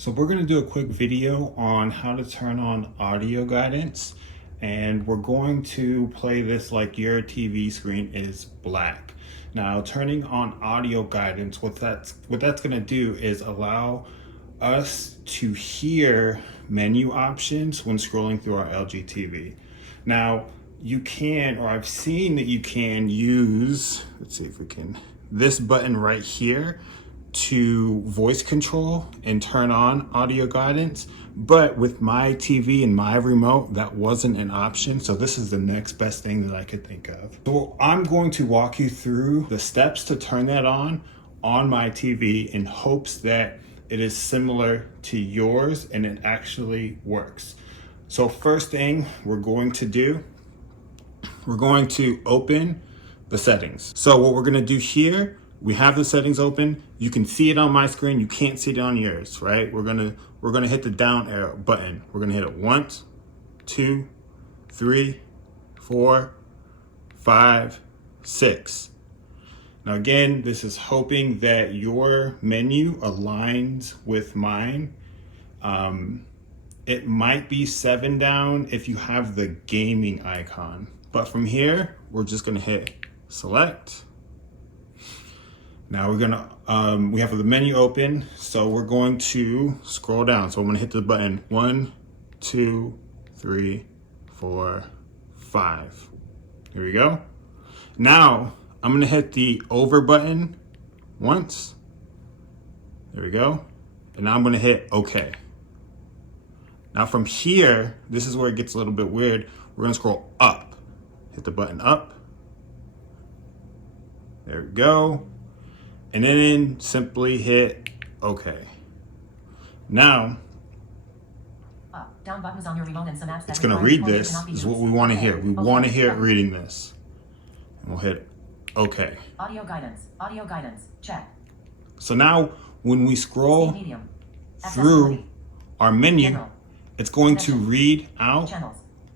So we're going to do a quick video on how to turn on audio guidance, and we're going to play this like your TV screen is black. Now, turning on audio guidance, what that's going to do is allow us to hear menu options when scrolling through our LG TV. Now, you can, or I've seen that you can use, let's see if we can, this button right here to voice control and turn on audio guidance. But with my TV and my remote, that wasn't an option. So this is the next best thing that I could think of. So I'm going to walk you through the steps to turn that on my TV in hopes that it is similar to yours and it actually works. So first thing we're going to do, we're going to open the settings. So what we're gonna do here, we have the settings open. You can see it on my screen. You can't see it on yours, right? We're gonna hit the down arrow button. We're gonna hit it 1, 2, 3, 4, 5, 6. Now again, this is hoping that your menu aligns with mine. It might be 7 down if you have the gaming icon. But from here, we're just gonna hit select. Now we're gonna, we have the menu open, so we're going to scroll down. So I'm gonna hit the button 1, 2, 3, 4, 5. Here we go. Now I'm gonna hit the over button once. There we go. And now I'm gonna hit OK. Now from here, this is where it gets a little bit weird. We're gonna scroll up. Hit the button up. There we go. And then simply hit OK. Now, down buttons on your remote and synapse it's going to read this. This is what we want to hear. We want to hear it reading this. And we'll hit OK. Audio guidance, check. So now when we scroll through our menu, it's going to read out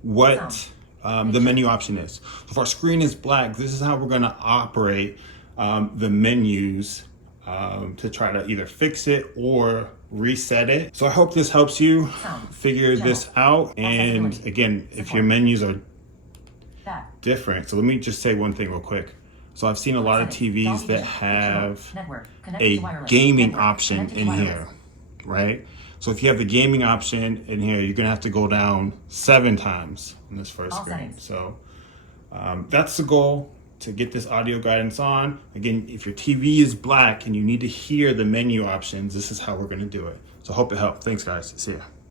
what the menu option is. So if our screen is black, this is how we're going to operate the menus to try to either fix it or reset it. So I hope this helps you figure this out. And again, if your menus are different, so let me just say one thing real quick. So I've seen a lot of TVs that have a gaming option in here, right? So if you have the gaming option in here, you're gonna have to go down 7 times on this first screen. So that's the goal, to get this audio guidance on. Again, if your TV is black and you need to hear the menu options, this is how we're gonna do it. So I hope it helped. Thanks guys, see ya.